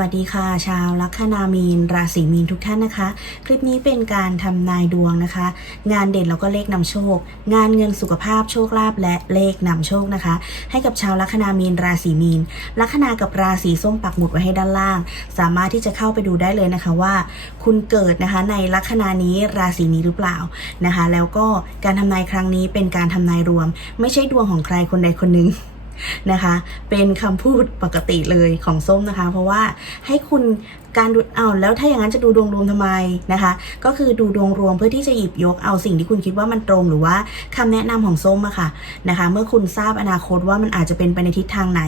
วัสดีค่ะ ชาวลัคนามีน ราศีมีนทุกท่านนะคะ คลิปนี้เป็นการทำนายดวงนะคะ งานเด่นแล้วก็เลขนำโชค งานเงินสุขภาพโชคลาภและเลขนำโชคนะคะ ให้กับชาวลัคนามีน ราศีมีน ลัคนากับราศีส้มปักหมุดไว้ให้ด้านล่าง สามารถที่จะเข้าไปดูได้เลยนะคะว่า คุณเกิดนะคะในลัคนานี้ราศีนี้หรือเปล่านะคะ แล้วก็การทำนายครั้งนี้เป็นการทำนายรวม ไม่ใช่ดวงของใครคนใดคนหนึ่ง นะคะ เป็นคำพูดปกติเลยของส้มนะคะ เพราะว่าให้คุณ การดูเอาแล้วถ้าอย่างนั้นจะดูดวงรวมทำไมนะคะ ก็คือดูดวงรวมเพื่อที่จะหยิบยกเอาสิ่งที่คุณคิดว่ามันตรงหรือว่าคำแนะนำของส้มอะค่ะนะคะ เมื่อคุณทราบอนาคตว่ามันอาจจะเป็นไปในทิศทางไหน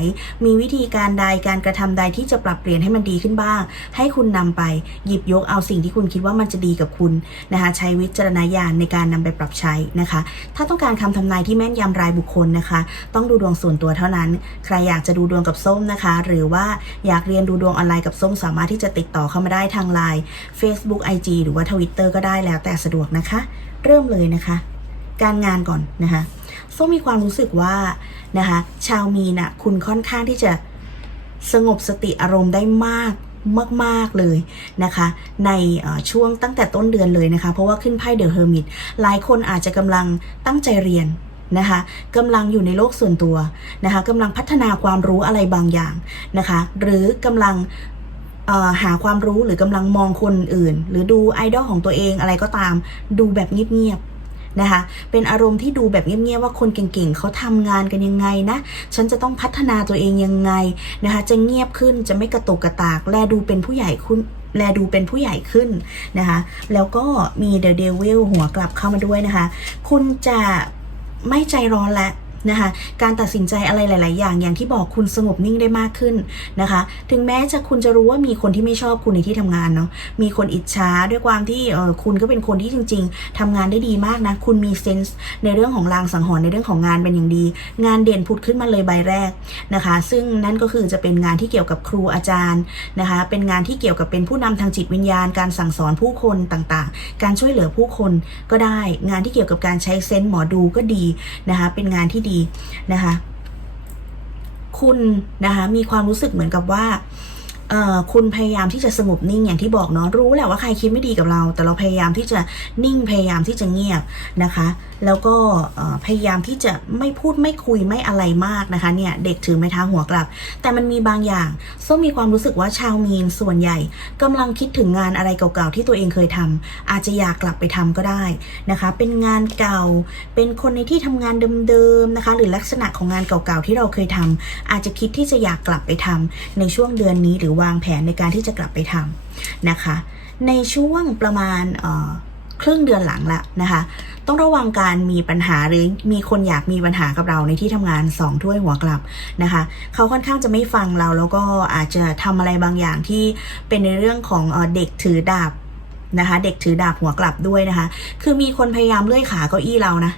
มีวิธีการใดการกระทำใดที่จะปรับเปลี่ยนให้มันดีขึ้นบ้าง ให้คุณนำไปหยิบยกเอาสิ่งที่คุณคิดว่ามันจะดีกับคุณนะคะใช้วิจารณญาณในการนำไปปรับใช้นะคะ ถ้าต้องการคำทำนายที่แม่นยำรายบุคคลนะคะ ต้องดูดวงส่วนตัวเท่านั้น ใครอยากจะดูดวงกับส้มนะคะ หรือว่าอยากเรียนดูดวงออนไลน์กับส้มสามารถที่จะติดต่อเข้ามาได้ทางไลน์ Facebook IG หรือว่า Twitter ก็ได้แล้วแต่สะดวกนะคะ เริ่มเลยนะคะ การงานก่อนนะคะส้มมีความรู้สึกว่านะคะชาวมีน่ะคุณค่อนข้างที่จะสงบสติอารมณ์ได้มากมาก ๆ เลยนะคะ ในช่วงตั้งแต่ต้นเดือนเลยนะคะ เพราะว่าขึ้นไพ่เดอะเฮอร์มิตหลายคนอาจจะกำลังตั้งใจเรียนนะคะกำลังอยู่ในโลกส่วนตัวนะคะกำลังพัฒนาความรู้อะไรบางอย่างนะคะ หรือกำลัง หาความรู้หรือกำลังมองคนอื่น หรือดูไอดอลของตัวเองอะไรก็ตาม ดูแบบเงียบๆนะคะ เป็นอารมณ์ที่ดูแบบเงียบๆว่าคนเก่งๆเขาทำงานกันยังไงนะ ฉันจะต้องพัฒนาตัวเองยังไงนะคะ จะเงียบขึ้นจะไม่กระตุกกระตาก แลดูเป็นผู้ใหญ่คุณแลดูเป็นผู้ใหญ่ขึ้นนะคะ แล้วก็มีเดอะเดวิลหัวกลับเข้ามาด้วยนะคะ คุณจะไม่ใจร้อนแล้ว นะคะการตัดสินใจอะไรหลาย ๆ อย่างอย่างที่บอกคุณสงบนิ่งได้มากขึ้นนะคะ ถึงแม้จะคุณจะรู้ว่ามีคนที่ไม่ชอบคุณในที่ทำงานเนาะมีคนอิจฉาด้วยความที่เออคุณก็เป็นคนที่จริง ๆทำงานได้ดีมากนะคุณมีเซนส์ในเรื่องของรางสังหรณ์ในเรื่องของงานเป็นอย่างดี งานเด่นผุดขึ้นมาเลยใบแรกนะคะ ซึ่งนั่นก็คือจะเป็นงานที่เกี่ยวกับครูอาจารย์นะคะเป็นงานที่เกี่ยวกับเป็นผู้นำทางจิตวิญญาณ การสั่งสอนผู้คนต่างๆ การช่วยเหลือผู้คนก็ได้ งานที่เกี่ยวกับการใช้เซนส์หมอดูก็ดีนะคะเป็นงานที่ดีนะคะ คุณนะคะมีความรู้สึกเหมือนกับว่า คุณพยายามที่จะสงบนิ่งอย่างที่บอกเนาะรู้แหละว่าใครคิดไม่ดีกับเรา แต่เราพยายามที่จะนิ่งพยายามที่จะเงียบนะคะ แล้วก็พยายามที่จะไม่พูดไม่คุยไม่อะไรมากนะคะเนี่ยเด็กถือไม้เท้าหัวกลับ แต่มันมีบางอย่างส้มมีความรู้สึกว่าชาวมีนส่วนใหญ่กำลังคิดถึงงานอะไรเก่าๆที่ตัวเองเคยทำอาจจะอยากกลับไปทำก็ได้นะคะ เป็นงานเก่า เป็นคนในที่ทำงานเดิมๆนะคะ หรือลักษณะของงานเก่าๆที่เราเคยทำอาจจะคิดที่จะอยากกลับไปทำในช่วงเดือนนี้หรือวางแผนในการที่จะกลับไปทำนะคะ ในช่วงประมาณเครึ่งเดือนหลังละนะคะ ต้องระวังการมีปัญหาหรือมีคนอยากมีปัญหากับเราในที่ทำงานสองถ้วยหัวกลับนะคะ เขาค่อนข้างจะไม่ฟังเราแล้วก็อาจจะทำอะไรบางอย่างที่เป็นในเรื่องของเด็กถือดาบนะคะ เด็กถือดาบหัวกลับด้วยนะคะ คือมีคนพยายามเลื่อยขาเก้าอี้เรานะ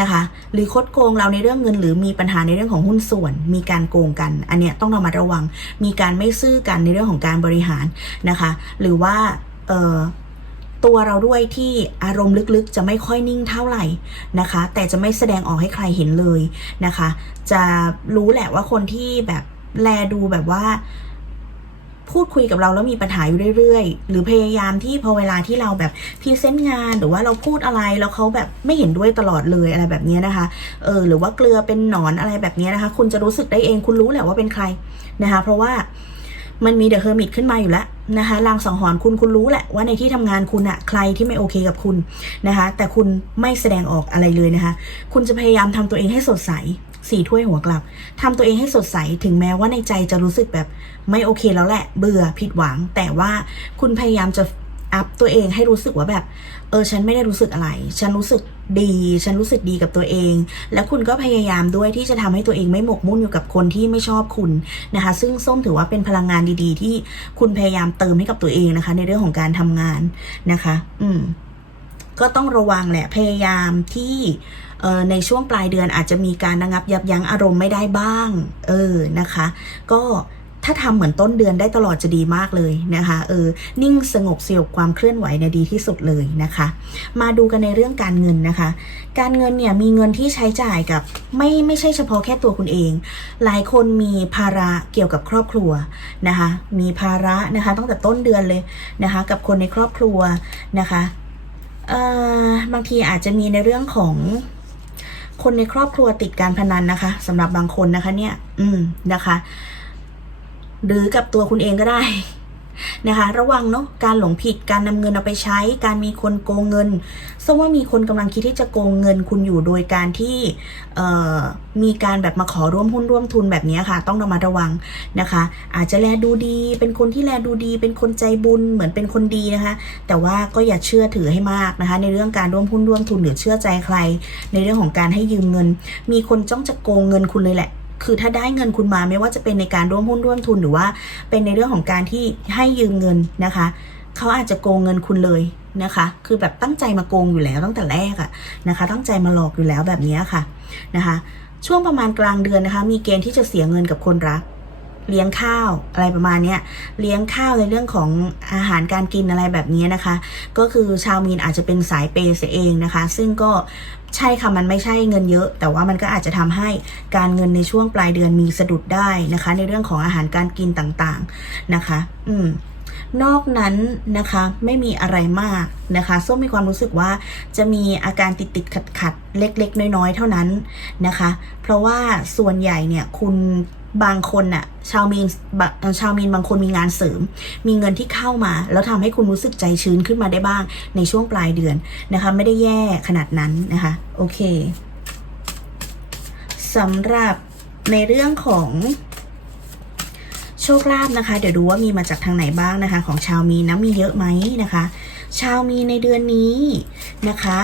นะคะ หรือคดโกงเราในเรื่องเงิน หรือมีปัญหาในเรื่องของหุ้นส่วน มีการโกงกัน อันเนี้ยต้องเระมัดระวัง มีการไม่ซื่อกันในเรื่องของการบริหารนะคะ หรือว่าเอ่อตัวเราด้วยที่อารมณ์ลึกๆ จะไม่ค่อยนิ่งเท่าไหร่นะคะ แต่จะไม่แสดงออกให้ใครเห็นเลยนะคะ จะรู้แหละว่าคนที่แบบแลดูแบบว่า พูดคุยกับเราแล้วมีปัญหาอยู่เรื่อยๆ หรือพยายามที่พอเวลาที่เราแบบพรีเซนต์งานหรือว่าเราพูดอะไรแล้วเขาแบบไม่เห็นด้วยตลอดเลยอะไรแบบนี้นะคะเออหรือว่าเกลือเป็นหนอนอะไรแบบนี้นะคะ คุณจะรู้สึกได้เองคุณรู้แหละว่าเป็นใครนะคะ เพราะว่ามันมีเดอะเฮอร์มิตขึ้นมาอยู่แล้วนะคะลางสังหรณ์คุณคุณรู้แหละว่าในที่ทำงานคุณอะใครที่ไม่โอเคกับคุณนะคะ แต่คุณไม่แสดงออกอะไรเลยนะคะ คุณจะพยายามทำตัวเองให้สดใส สี่ถ้วยหัวกลับทำตัวเองให้สดใสถึงแม้ว่าในใจจะรู้สึกแบบไม่โอเคแล้วแหละ เบื่อผิดหวัง แต่ว่าคุณพยายามจะอัพตัวเองให้รู้สึกว่าแบบ เออ ฉันไม่ได้รู้สึกอะไร ฉันรู้สึกดี ฉันรู้สึกดีกับตัวเอง แล้วคุณก็พยายามด้วยที่จะทำให้ตัวเองไม่หมกมุ่นอยู่กับคนที่ไม่ชอบคุณนะคะ ซึ่งส้มถือว่าเป็นพลังงานดี ๆ ที่คุณพยายามเติมให้กับตัวเองนะคะ ในเรื่องของการทำงานนะคะ อืม ก็ต้องระวังแหละ พยายามที่ ในช่วงปลายเดือนอาจจะมีการระงับยับยั้งอารมณ์ไม่ได้บ้าง เออนะคะ ก็ถ้าทำเหมือนต้นเดือนได้ตลอดจะดีมากเลยนะคะเออนิ่งสงบเสยบความเคลื่อนไหวเนี่ยดีที่สุดเลยนะคะ มาดูกันในเรื่องการเงินนะคะ การเงินเนี่ยมีเงินที่ใช้จ่ายกับไม่ไม่ใช่เฉพาะแค่ตัวคุณเอง หลายคนมีภาระเกี่ยวกับครอบครัวนะคะมีภาระนะคะตั้งแต่ต้นเดือนเลยนะคะกับคนในครอบครัวนะคะเอ่อบางทีอาจจะมีในเรื่องของ คนในครอบครัวติดการพนันนะคะสำหรับบางคนนะคะ เนี่ย อืมนะคะ หรือกับตัวคุณเองก็ได้ นะคะ ระวังเนาะการหลงผิดการนำเงินเอาไปใช้ การมีคนโกงเงินสมว่ามีคนกำลังคิดที่จะโกงเงินคุณอยู่โดยการที่มีการแบบมาขอร่วมหุ้นร่วมทุนแบบนี้ค่ะ ต้องระมัดระวังนะคะ อาจจะแลดูดี เป็นคนที่แลดูดี เป็นคนใจบุญเหมือนเป็นคนดีนะคะ แต่ว่าก็อย่าเชื่อถือให้มากนะคะ ในเรื่องการร่วมหุ้นร่วมทุนหรือเชื่อใจใคร ในเรื่องของการให้ยืมเงิน มีคนจ้องจะโกงเงินคุณเลยแหละ คือถ้าได้เงินคุณมาไม่ว่าจะเป็นในการร่วมหุ้นร่วมทุนหรือว่า เป็นในเรื่องของการที่ให้ยืมเงินนะคะเขาอาจจะโกงเงินคุณเลยนะคะ คือแบบตั้งใจมาโกงอยู่แล้วตั้งแต่แรกอะนะคะ ตั้งใจมาหลอกอยู่แล้วแบบนี้ค่ะนะคะ ช่วงประมาณกลางเดือนนะคะ มีเกณฑ์ที่จะเสียเงินกับคนรัก เลี้ยงข้าวอะไรประมาณเนี้ยเลี้ยงข้าวในเรื่องของอาหารการกินอะไรแบบนี้นะคะ ก็คือชาวมีนอาจจะเป็นสายเปย์เสียเองนะคะ ซึ่งก็ ใช่ค่ะมันไม่ใช่เงินเยอะ แต่ว่ามันก็อาจจะทำให้การเงินในช่วงปลายเดือนมีสะดุดได้นะคะ ในเรื่องของอาหารการกินต่างๆนะคะ อืมนอกนั้นนะคะไม่มีอะไรมากนะคะส้มมีความรู้สึกว่าจะมีอาการติดติดขัดขัดเล็ก ๆ น้อย ๆ เท่านั้นนะคะ เพราะว่าส่วนใหญ่เนี่ยคุณ บางคนน่ะชาวมีนชาวมีนบางคนมีงานเสริม มีเงินที่เข้ามา แล้วทำให้คุณรู้สึกใจชื้นขึ้นมาได้บ้าง ในช่วงปลายเดือนนะคะ ไม่ได้แย่ขนาดนั้นนะคะ โอเคสำหรับในเรื่องของโชคลาภนะคะ เดี๋ยวดูว่ามีมาจากทางไหนบ้างนะคะ ของชาวมีนนะมีเยอะไหมนะคะ ชาวมีในเดือนนี้นะคะ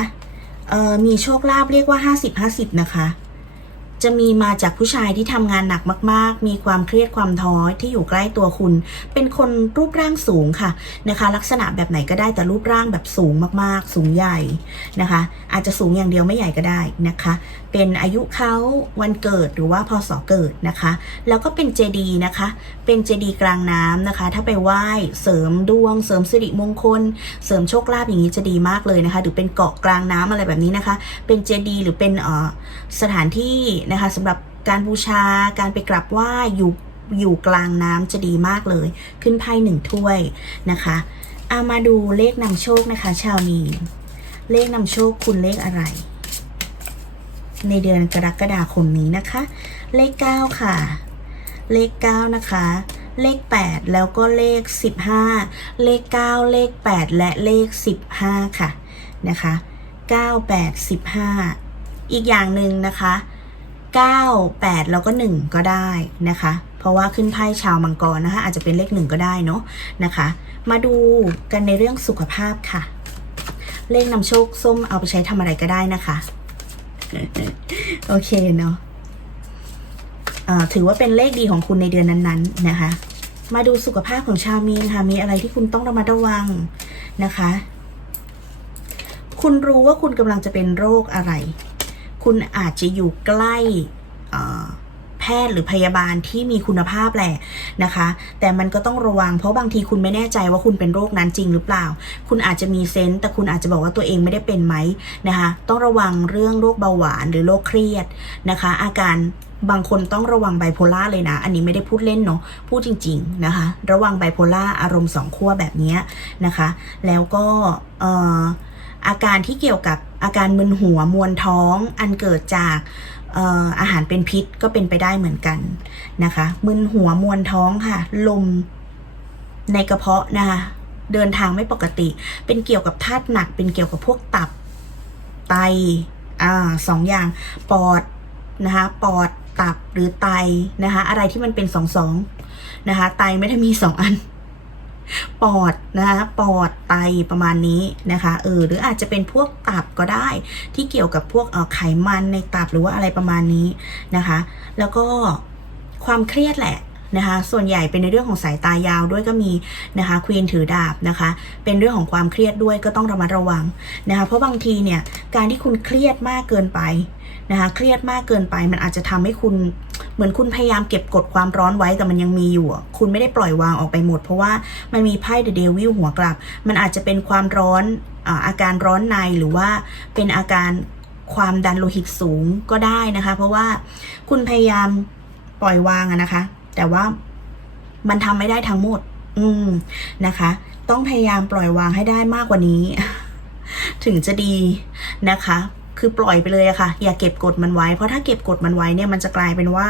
มีโชคลาภเรียกว่า 50-50 นะคะ จะมีมาจากผู้ชายที่ทำงานหนักมาก ๆ มีความเครียดความท้อที่อยู่ใกล้ตัวคุณ เป็นคนรูปร่างสูงค่ะนะคะ ลักษณะแบบไหนก็ได้แต่รูปร่างแบบสูงมากๆ สูงใหญ่นะคะ อาจจะสูงอย่างเดียวไม่ใหญ่ก็ได้นะคะ เป็นอายุเขาวันเกิดหรือว่าพศเกิดนะคะ แล้วก็เป็นเจดีย์นะคะ เป็นเจดีย์กลางน้ำนะคะ ถ้าไปไหว้เสริมดวง เสริมสิริมงคล เสริมโชคลาภอย่างนี้จะดีมากเลยนะคะ หรือเป็นเกาะกลางน้ำอะไรแบบนี้นะคะ เป็นเจดีย์หรือเป็นอ่อสถานที่นะคะสำหรับการบูชาการไปกราบไหว้อยู่อยู่กลางน้ำจะดีมากเลย ขึ้นไพ่หนึ่งถ้วยนะคะเอามาดูเลขนำโชคนะคะ ชาวมีนเลขนำโชคคุณเลขอะไร ในเดือนกรกฎาคมนี้นะคะ เลข 9 ค่ะ เลข 9 นะคะ เลข 8 แล้วก็เลข 15 เลข 9 เลข 8 และเลข 15 ค่ะนะคะ 9 8 15 อีกอย่างหนึ่งนะคะ 9 8 แล้วก็ 1 ก็ได้นะคะ เพราะว่าขึ้นไพ่ชาวมังกรนะคะ อาจจะเป็นเลข 1 ก็ได้เนาะนะคะ มาดูกันในเรื่องสุขภาพค่ะ เลขนำโชคส้มเอาไปใช้ทำอะไรก็ได้นะคะ โอเคเนาะถือว่าเป็นเลขดีของคุณในเดือนนั้นๆนะคะ มาดูสุขภาพของชาวมีนค่ะ มีอะไรที่คุณต้องระมัดระวังนะคะ คุณรู้ว่าคุณกำลังจะเป็นโรคอะไร คุณอาจจะอยู่ใกล้แพทย์หรือพยาบาลที่มีคุณภาพแหละนะคะ แต่มันก็ต้องระวัง เพราะบางทีคุณไม่แน่ใจว่าคุณเป็นโรคนั้นจริงหรือเปล่า คุณอาจจะมีเซนส์แต่คุณอาจจะบอกว่าตัวเองไม่ได้เป็นไหมนะคะ ต้องระวังเรื่องโรคเบาหวานหรือโรคเครียดนะคะ อาการบางคนต้องระวังไบโพล่าเลยนะ อันนี้ไม่ได้พูดเล่นเนาะ พูดจริง ๆนะคะ ระวังไบโพล่าอารมณ์สองขั้วแบบนี้นะคะ แล้วก็เอ่อ อาการที่เกี่ยวกับอาการมึนหัวมวนท้องอันเกิดจากเอ่ออาหารเป็นพิษก็เป็นไปได้เหมือนกันนะคะมึนหัวมวนท้องค่ะลมในกระเพาะนะคะเดินทางไม่ปกติ เป็นเกี่ยวกับธาตุหนัก เป็นเกี่ยวกับพวกตับไตอ่าสองอย่างปอดนะคะปอดตับหรือไตนะคะอะไรที่มันเป็นสองสองนะคะไตไม่ได้มีสองอัน ปอดนะคะปอดไตประมาณนี้นะคะเออหรืออาจจะเป็นพวกตับก็ได้ที่เกี่ยวกับพวกไขมันในตับหรือว่าอะไรประมาณนี้นะคะ แล้วก็ความเครียดแหละ นะคะ ส่วนใหญ่เป็นในเรื่องของสายตายาวด้วยก็มีนะคะควีนถือดาบนะคะ เป็นเรื่องของความเครียดด้วยก็ต้องระมัดระวังนะคะ เพราะบางทีเนี่ยการที่คุณเครียดมากเกินไปนะคะ เครียดมากเกินไป มันอาจจะทำให้คุณเหมือนคุณพยายามเก็บกดความร้อนไว้แต่มันยังมีอยู่ คุณไม่ได้ปล่อยวางออกไปหมด เพราะว่ามันมีไพ่เดอะเดวิลหัวกลับ มันอาจจะเป็นความร้อนอาการร้อนในหรือว่าเป็นอาการความดันโลหิตสูงก็ได้นะคะ เพราะว่าคุณพยายามปล่อยวางนะคะ แต่ว่ามันทำไม่ได้ทั้งหมด อืมนะคะ ต้องพยายามปล่อยวางให้ได้มากกว่านี้ ถึงจะดีนะคะคือปล่อยไปเลยอะค่ะ อย่าเก็บกดมันไว้ เพราะถ้าเก็บกดมันไว้เนี่ยมันจะกลายเป็นว่า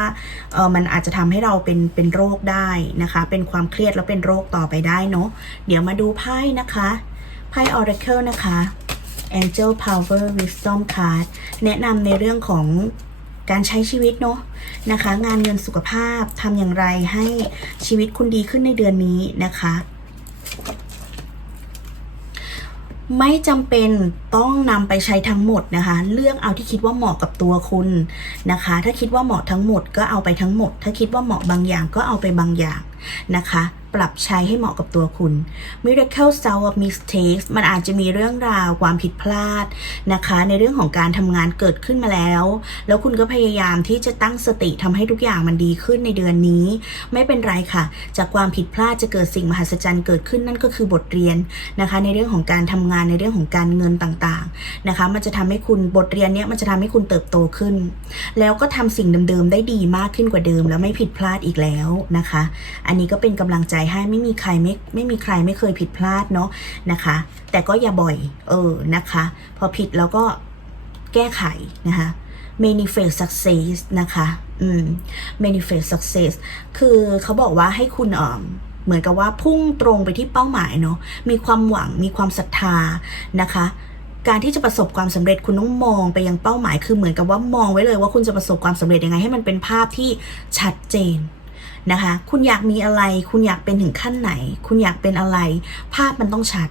เออมันอาจจะทำให้เราเป็นเป็นโรคได้นะคะ เป็นความเครียดแล้วเป็นโรคต่อไปได้เนาะเดี๋ยวมาดูไพ่นะคะไพ่ Oracle นะคะ Angel Power Wisdom Card แนะนำในเรื่องของ การใช้ชีวิตเนาะนะคะ งานเงินสุขภาพทำอย่างไรให้ชีวิตคุณดีขึ้นในเดือนนี้นะคะ ไม่จำเป็นต้องนำไปใช้ทั้งหมดนะคะ เลือกเอาที่คิดว่าเหมาะกับตัวคุณนะคะ ถ้าคิดว่าเหมาะทั้งหมดก็เอาไปทั้งหมด ถ้าคิดว่าเหมาะบางอย่างก็เอาไปบางอย่างนะคะ ปรับใช้ให้เหมาะกับตัวคุณ Miracle Sound of Mistakes มันอาจจะมีเรื่องราวความผิดพลาดนะคะ ในเรื่องของการทำงานเกิดขึ้นมาแล้ว แล้วคุณก็พยายามที่จะตั้งสติทำให้ทุกอย่างมันดีขึ้นในเดือนนี้ ไม่เป็นไรค่ะ จากความผิดพลาดจะเกิดสิ่งมหัศจรรย์เกิดขึ้นนั่นก็คือบทเรียนนะคะ ในเรื่องของการทำงานในเรื่องของการเงินต่างๆนะคะ มันจะทำให้คุณบทเรียนเนี้ยมันจะทำให้คุณเติบโตขึ้น แล้วก็ทำสิ่งเดิมๆได้ดีมากขึ้นกว่าเดิม แล้วไม่ผิดพลาดอีกแล้วนะคะอันนี้ก็เป็นกำลังใจให้ไม่มีใครไม่ไม่มีใครไม่เคยผิดพลาดเนาะนะคะ แต่ก็อย่าบ่อยเออนะคะ พอผิดแล้วก็แก้ไขนะคะ manifest success นะคะ อืม manifest success คือเขาบอกว่าให้คุณเออเหมือนกับว่าพุ่งตรงไปที่เป้าหมายเนาะ มีความหวัง มีความศรัทธานะคะ การที่จะประสบความสำเร็จคุณต้องมองไปยังเป้าหมาย คือเหมือนกับว่ามองไว้เลยว่าคุณจะประสบความสำเร็จยังไงให้มันเป็นภาพที่ชัดเจน นะคะ คุณอยากมีอะไร คุณอยากเป็นถึงขั้นไหน คุณอยากเป็นอะไร ภาพมันต้องชัด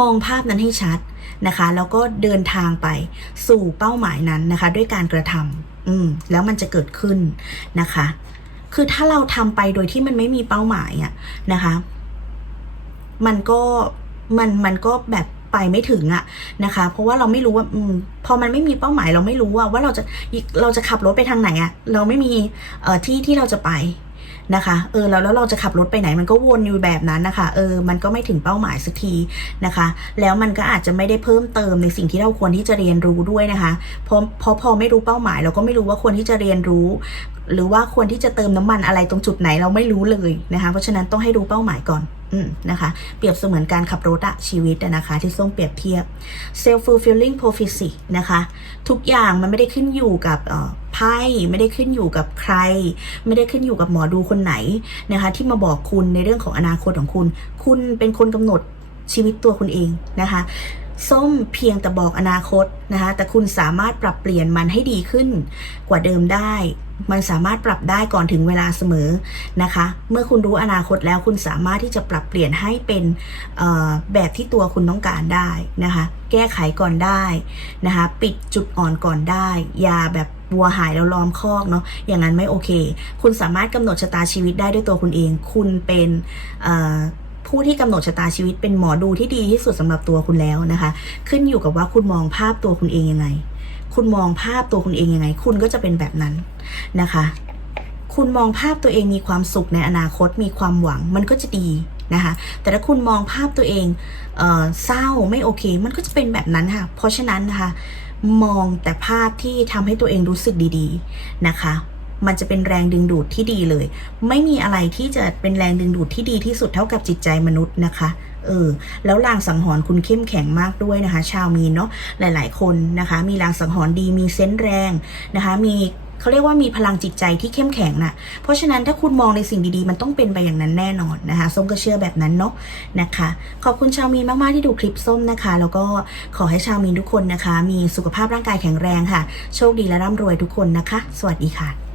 มองภาพนั้นให้ชัดนะคะ แล้วก็เดินทางไปสู่เป้าหมายนั้นนะคะ ด้วยการกระทำอืมแล้วมันจะเกิดขึ้นนะคะ คือถ้าเราทำไปโดยที่มันไม่มีเป้าหมายอะนะคะ มันก็มันมันก็แบบไปไม่ถึงอะนะคะ เพราะว่าเราไม่รู้ว่าอมพอมันไม่มีเป้าหมายเราไม่รู้ว่าว่าเราจะเราจะขับรถไปทางไหนอะเราไม่มีเอ่อที่ที่เราจะไป นะคะเออแล้วแล้วเราจะขับรถไปไหนมันก็วนอยู่แบบนั้นนะคะเออมันก็ไม่ถึงเป้าหมายสักทีนะคะ แล้วมันก็อาจจะไม่ได้เพิ่มเติมในสิ่งที่เราควรที่จะเรียนรู้ด้วยนะคะเพราะเพราะพอไม่รู้เป้าหมาย เราก็ไม่รู้ว่าควรที่จะเรียนรู้ หรือว่าควรที่จะเติมน้ำมันอะไรตรงจุดไหนเราไม่รู้เลยนะคะ เพราะฉะนั้นต้องให้รู้เป้าหมายก่อนอนะคะ เปรียบเสมือนการขับรถอะชีวิตนะคะ ที่ส้มเปรียบเทียบ self fulfilling prophecy นะคะ ทุกอย่างมันไม่ได้ขึ้นอยู่กับไพ่ไม่ได้ขึ้นอยู่กับใคร ไม่ได้ขึ้นอยู่กับหมอดูคนไหนนะคะ ที่มาบอกคุณในเรื่องของอนาคตของคุณ คุณเป็นคนกำหนดชีวิตตัวคุณเองนะคะ ส้มเพียงแต่บอกอนาคตนะคะ แต่คุณสามารถปรับเปลี่ยนมันให้ดีขึ้นกว่าเดิมได้ มันสามารถปรับได้ก่อนถึงเวลาเสมอนะคะ เมื่อคุณรู้อนาคตแล้วคุณสามารถที่จะปรับเปลี่ยนให้เป็นแบบที่ตัวคุณต้องการได้นะคะ แก้ไขก่อนได้นะคะ ปิดจุดอ่อนก่อนได้ อย่าแบบวัวหายแล้วล้อมคอกเนาะ อย่างนั้นไม่โอเค คุณสามารถกำหนดชะตาชีวิตได้ด้วยตัวคุณเอง คุณเป็น ผู้ที่กำหนดชะตาชีวิตเป็นหมอดูที่ดีที่สุดสำหรับตัวคุณแล้วนะคะ ขึ้นอยู่กับว่าคุณมองภาพตัวคุณเองยังไง คุณมองภาพตัวคุณเองยังไง คุณก็จะเป็นแบบนั้นนะคะ คุณมองภาพตัวเองมีความสุขในอนาคตมีความหวังมันก็จะดีนะคะแต่ถ้าคุณมองภาพตัวเองเออเศร้าไม่โอเค มันก็จะเป็นแบบนั้นค่ะ เพราะฉะนั้นนะคะ มองแต่ภาพที่ทำให้ตัวเองรู้สึกดี ๆ นะคะ มันจะเป็นแรงดึงดูดที่ดีเลย ไม่มีอะไรที่จะเป็นแรงดึงดูดที่ดีที่สุดเท่ากับจิตใจมนุษย์นะคะเออแล้วลางสังหรณ์คุณเข้มแข็งมากด้วยนะคะ ชาวมีนเนาะหลาย ๆ คนนะคะ มีลางสังหรณ์ดีมีเซนส์แรงนะคะ มีเขาเรียกว่ามีพลังจิตใจที่เข้มแข็งน่ะ เพราะฉะนั้นถ้าคุณมองในสิ่งดีๆ มันต้องเป็นไปอย่างนั้นแน่นอนนะคะ ส้มก็เชื่อแบบนั้นเนาะนะคะ ขอบคุณชาวมีนมาก ๆ ที่ดูคลิปส้มนะคะ แล้วก็ขอให้ชาวมีนทุกคนนะคะ มีสุขภาพร่างกายแข็งแรงค่ะ โชคดีและร่ำรวยทุกคนนะคะ สวัสดีค่ะ